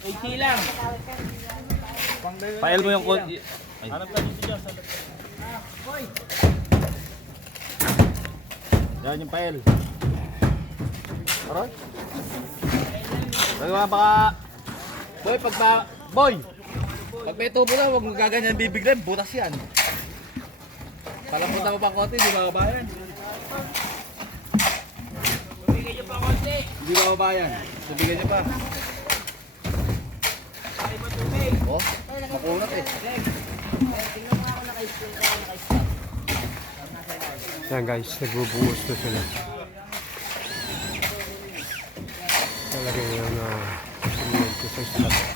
80 lang. Pael mo yung Hanap ka dito dyan. yan yung pael. Aray. Baka boy, boy. Pag may tubo na, huwag mo gaganyan bibiglan, butas yan. Palamputan mo pang konti, di ba kabayan? Bumigay nyo pa konti. Hindi ba kabayan? Sabigan niya pa. Ay, matubig. Oh, makunat eh. Yan guys, nagbubuhos na sila. Talaga yung semento sa slab.